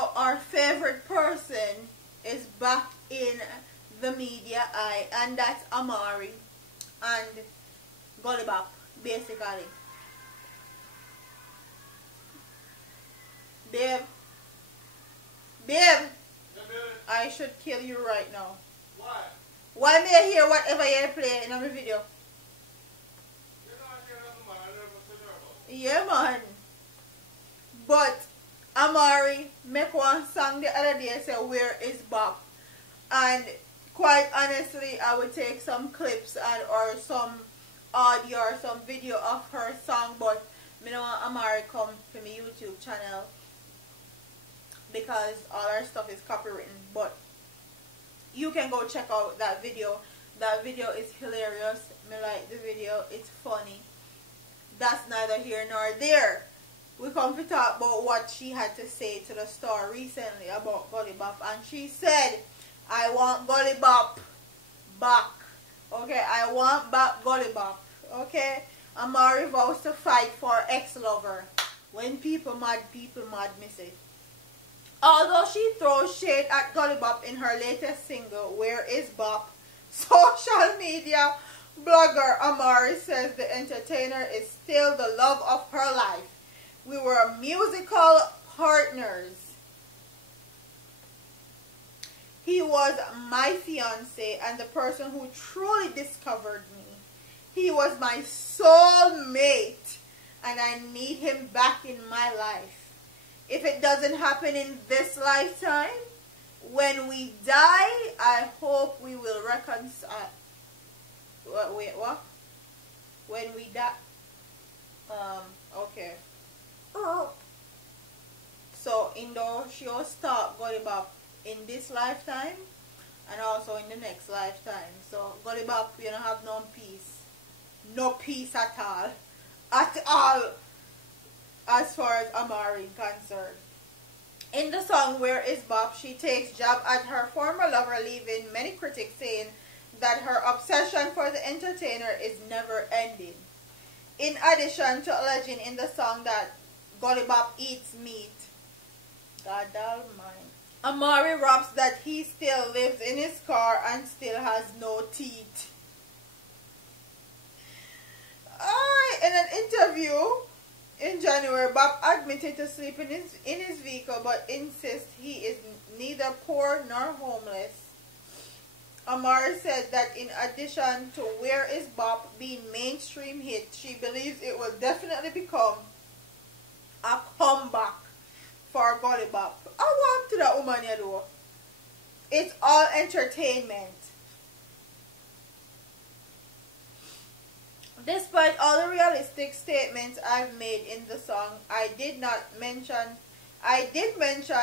So our favorite person is back in the media eye, and that's Amari and Gollibop, basically. Babe, babe, I should kill you right now. Why? Why may I hear whatever you play in my video? You're not hearing nothing, man. I never said that about. Yeah, man. But Amari make one song the other day say, "Where is Bob?" And quite honestly, I would take some clips and or some audio or some video of her song, but me don't want Amari come to my YouTube channel because all our stuff is copywritten. But you can go check out that video. That video is hilarious. Me like the video. It's funny. That's neither here nor there. We come to talk about what she had to say to the store recently about Gollibop, and she said, "I want Gollibop back. Okay, I want back Gollibop. Okay, Amari vows to fight for ex-lover. When people mad, miss it." Although she throws shade at Gollibop in her latest single, "Where is Bop?" social media blogger Amari says the entertainer is still the love of her life. "We were musical partners. He was my fiance and the person who truly discovered me. He was my soulmate, and I need him back in my life. If it doesn't happen in this lifetime, when we die, I hope we will reconcile." Wait, what? When we die? Okay. So, she'll start Gollibop in this lifetime and also in the next lifetime. So, Gollibop, you don't have no peace. No peace at all. At all. As far as Amari is concerned. In the song "Where is Bob," she takes jab at her former lover, leaving many critics saying that her obsession for the entertainer is never ending. In addition to alleging in the song that Gollibop eats meat, God almighty, Amari raps that he still lives in his car and still has no teeth. In an interview in January, Bob admitted to sleeping in his vehicle but insists he is neither poor nor homeless. Amari said that in addition to "Where is Bob" being mainstream hit, she believes it will definitely become a comeback for Gollibop. I want to that woman here though. It's all entertainment. Despite all the realistic statements I've made in the song, I did mention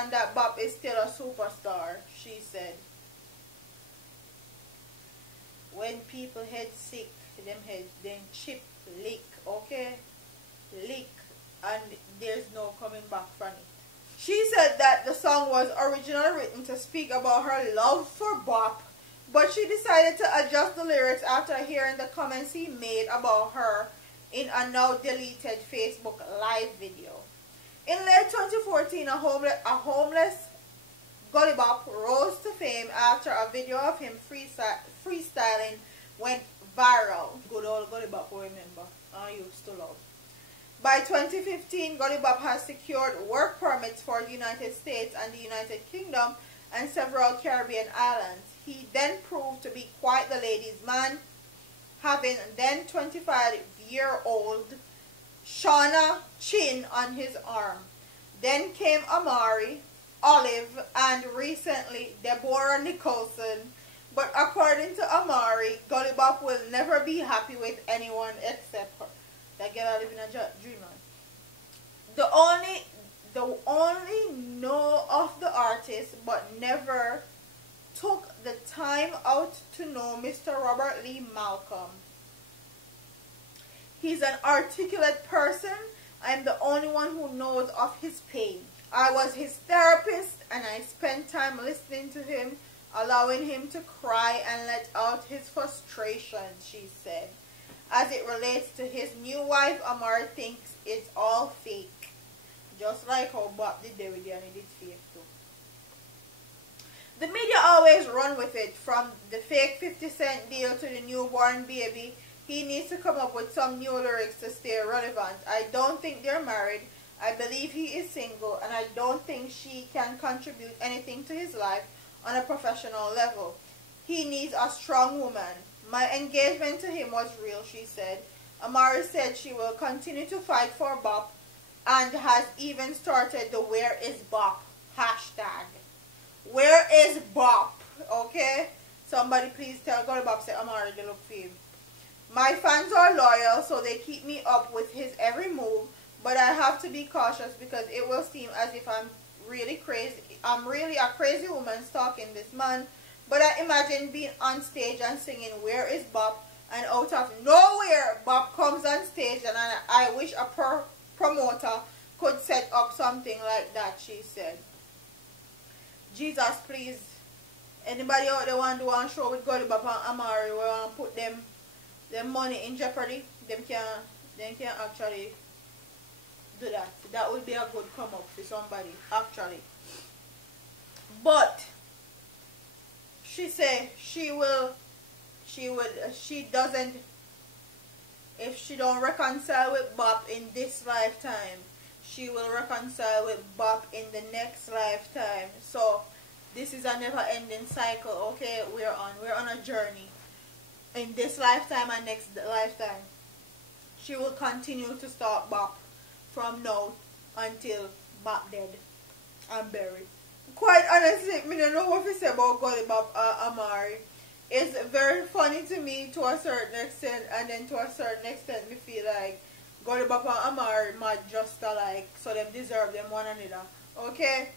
that Bob is still a superstar, she said. When people head sick, them head then chip lick, okay? Lick, and there's no coming back from it. She said that the song was originally written to speak about her love for Bob, but she decided to adjust the lyrics after hearing the comments he made about her in a now deleted Facebook Live video. In late 2014, a homeless Gollibop rose to fame after a video of him freestyling went viral. Good old Gollibop, remember, I used to love. By 2015, Gollibop has secured work permits for the United States and the United Kingdom and several Caribbean islands. He then proved to be quite the ladies' man, having then 25-year-old Shauna Chin on his arm. Then came Amari, Olive, and recently Deborah Nicholson. But according to Amari, Gollibop will never be happy with anyone except her. That girl live in a dreamland. The only know of the artist, but never took the time out to know Mr. Robert Lee Malcolm. He's an articulate person. I'm the only one who knows of his pain. I was his therapist and I spent time listening to him, allowing him to cry and let out his frustrations, she said. As it relates to his new wife, Amari thinks it's all fake. Just like how Bob did there with you and he did fake too. The media always run with it, from the fake 50 Cent deal to the newborn baby. He needs to come up with some new lyrics to stay relevant. I don't think they're married. I believe he is single, and I don't think she can contribute anything to his life on a professional level. He needs a strong woman. My engagement to him was real, she said. Amari said she will continue to fight for Bop and has even started the Where is Bop hashtag. Where is Bop? Okay? Somebody please tell God Bop say Amari they look for him. My fans are loyal, so they keep me up with his every move, but I have to be cautious because it will seem as if I'm really crazy. I'm really a crazy woman stalking this man. But I imagine being on stage and singing Where is Bop, and out of nowhere Bop comes on stage, and I wish a promoter could set up something like that, she said. Jesus, please. Anybody out there want to do a show with Gully Bop and Amari, we want to put them money in jeopardy? Them can actually do that. That would be a good come up for somebody, actually. But she said if she don't reconcile with Bop in this lifetime, she will reconcile with Bop in the next lifetime. So this is a never ending cycle, okay? We're on a journey. In this lifetime and next lifetime, she will continue to stalk Bop from now until Bop dead and buried. Quite honestly, I don't know what to say about Gully Bop Amari. It's very funny to me to a certain extent, and then to a certain extent, me feel like Gully Bop and Amari might just alike, so them deserve them one another. Okay?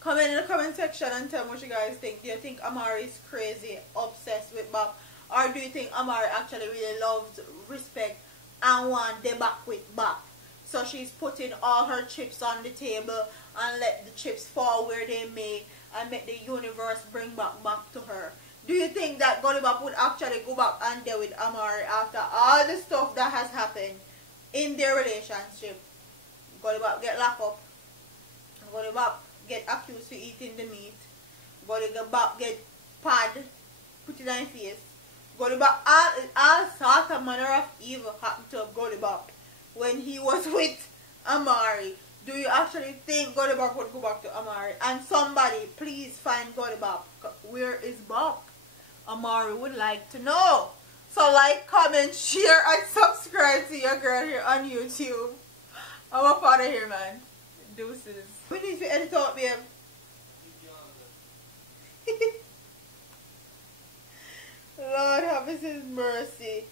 Comment in the comment section and tell me what you guys think. Do you think Amari is crazy, obsessed with Bop? Or do you think Amari actually really loves, respect, and want them back with Bop? So she's putting all her chips on the table and let the chips fall where they may and make the universe bring back Bop to her. Do you think that Gully Bop would actually go back and deal with Amari after all the stuff that has happened in their relationship? Gully Bop get locked up. Gully Bop get accused of eating the meat. Gully Bop get pad put it on his face. Gully Bop, all sorts of manner of evil happened to Gully Bop when he was with Amari. Do you actually think Gully Bop would go back to Amari? And somebody please find Gully Bop. Where is Bop? Amari would like to know. So like, comment, share, and subscribe to your girl here on YouTube. I'm up out of here, man. Deuces. We need to edit out, babe. Lord have his mercy.